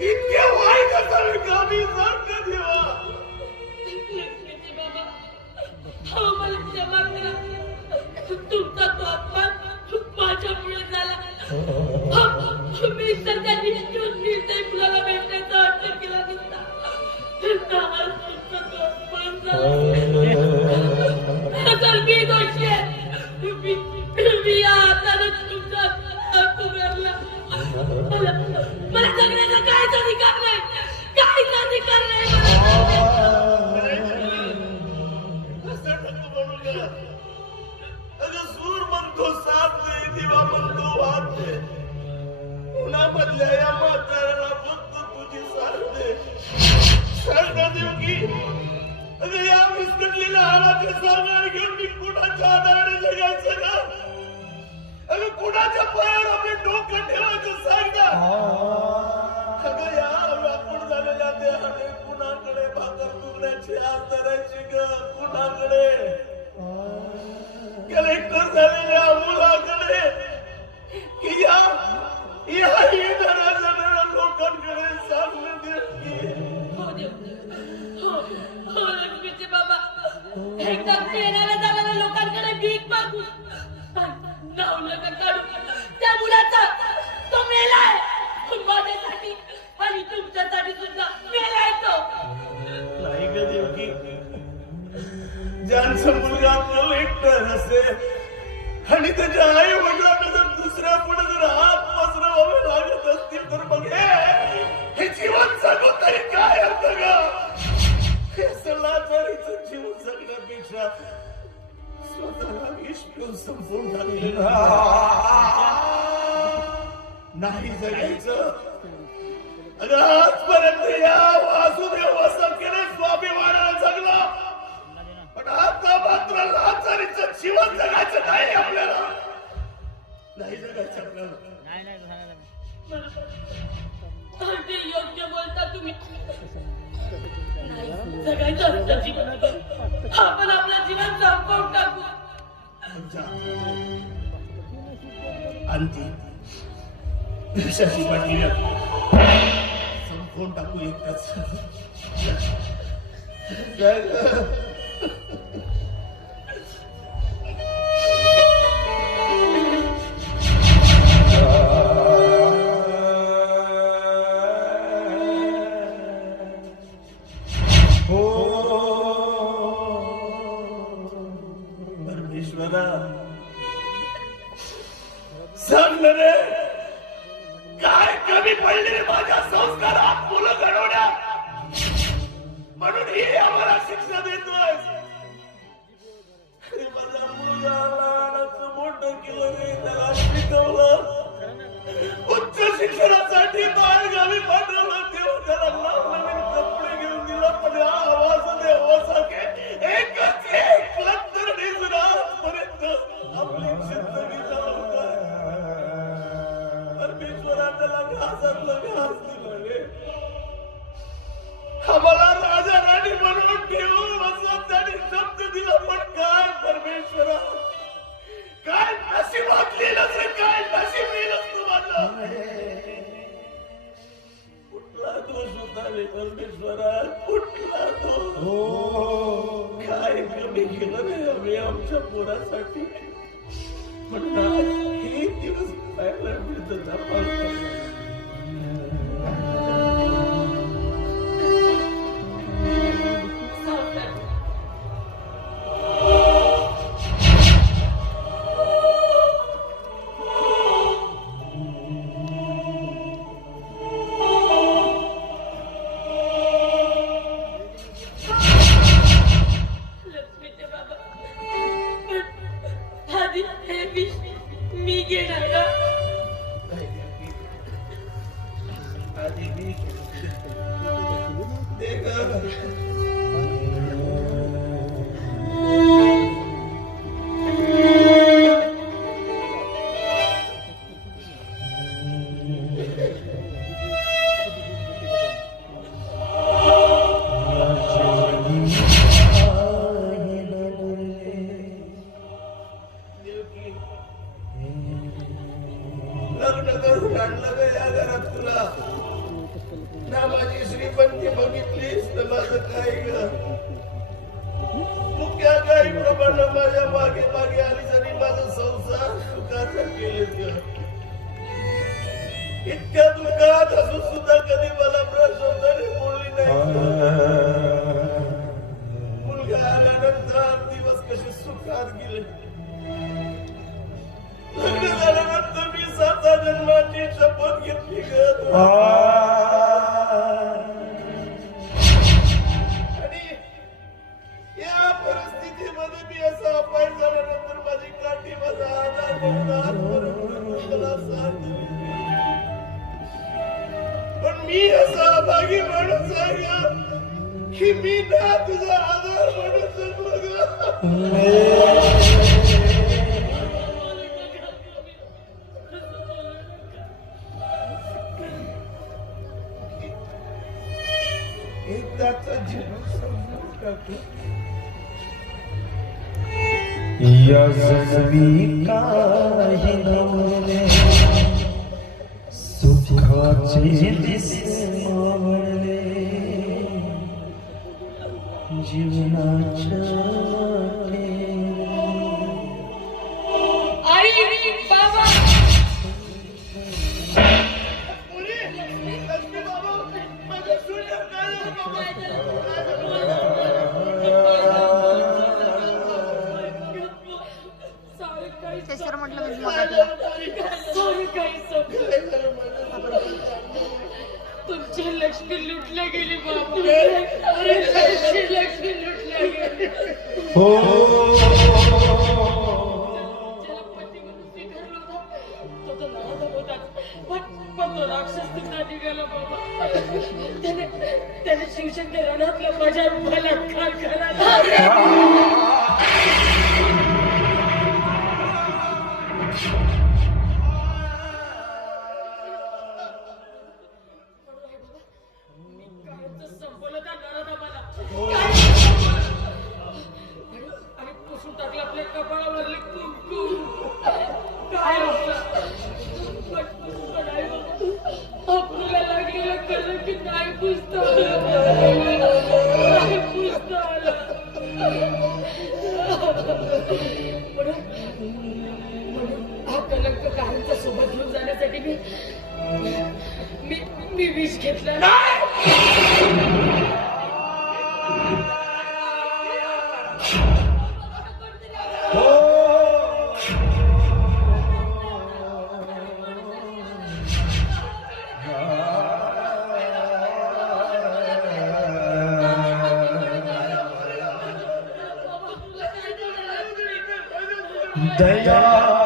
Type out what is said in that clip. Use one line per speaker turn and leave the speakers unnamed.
इतक्या वाईट असाल का? मी सांगतो देवा.
लक्ष्मीचे बाबा. हो मला क्षमा करा. तुमचा तो अपमान माझ्यामुळे झाला. मी सध्या त्या निष्ठूर
साथ दे की अरे या विस्कटलेल्या हाराचे सरकार घेऊन मी कुणाच्या आधाराने जगायचं का? अगं कुणाच्या पायावर आपले डोकं ठेवायचं सांग ना. अगं या व्यापून झालेल्या देहाने कुणाकडे भाकर तुकड्याची आस धरायची ग? कुणाकडे? कलेक्टर झालेल्या मुलाकडे. की या या ही जाणाऱ्या लोकांकडे
लोकांकडे भीक मागू नाव नका काढू. त्या मुलाचा तो मेलाय. माझ्यासाठी आणि तुमच्यासाठी सुद्धा मेलाय तो.
नाही ग देवकी. ज्यांचा मुलगा असेल आणि त्याच्या आई वडिलांना जर दुसऱ्या पुढे जर हात लागत असतील तर मग हे जीवन जगू तरी काय अर्थ ग? हे सल्लाचारीचं जीवन जगण्यापेक्षा स्वतःला विष पिऊन संपून टाकलेलं नाही जगायचं आजपर्यंत या वासुदेव वसंतकेने स्वाभिमानाला जगला पण आता मात्र लाचारीचं जीवन जगायचं नाही आपल्याला नाही जगायचं आपल्याला
योग्य बोलता तुम्ही जगायचं असतं जीवन आपण आपलं जीवन संपवून टाकू.
संपवून टाकू एकच. सांग रे काय कमी पडले रे माझ्या संस्कारात मुलं घडवण्यात म्हणून हे आम्ही आमच्या पोरासाठी. पण आज एक दिवस पाहायला मिळत
हे विष मी घेणार
आधी मी दे लग्न करून आणलं ग या घरात तुला. ना माझी श्रीपंती बघितलीस तर माझं काय ग? मुख्या प्रमाण माझ्या मागे मागे आलीस आणि माझा संसार सुखात केलेस ग. इतक्या दुःखात असून सुद्धा कधी मला प्रशब्दाने बोलली नाही. मुलगा आल्यानंतर दिवस कसे सुखात गेले. मी साता जन्माची शपथ घेतली ग आणि या परिस्थितीमध्ये मी असा अपाय झाल्यानंतर माझी काठी माझा आधार म्हणून आजपर्यंत मला साथ. पण मी असा अभागी माणूस आहे का, मी ना तुझा आधार म्हणून
या जन्मी काही नवले सुखाचे दिस मावळले. जीवनाच्या
लक्ष्मी
लुटल्या गेली बाबा. तुमची लक्ष्मी लुटल्या गेली.
हो.
ज्याला पती म्हणून स्वीकारलं होतं, तो तर नवरा होताच. पण- पण तो राक्षस तिथला निघाला बाबा. त्याने त्याने शिवशंकर रणातल्या माझ्या बलात्कार करायला मी संपवलं त्या नराधमाला. आणि- पुसून टाकलं आपल्या कपाळावरले कुंकू. काय आपल्याला लागलेलं की नाही पुसता आलं. नाही पुसता आलं. म्हणून- म्हणून हा कलंक काहींच्या सोबत घेऊन जाण्यासाठी मी मी विष घेतला
दया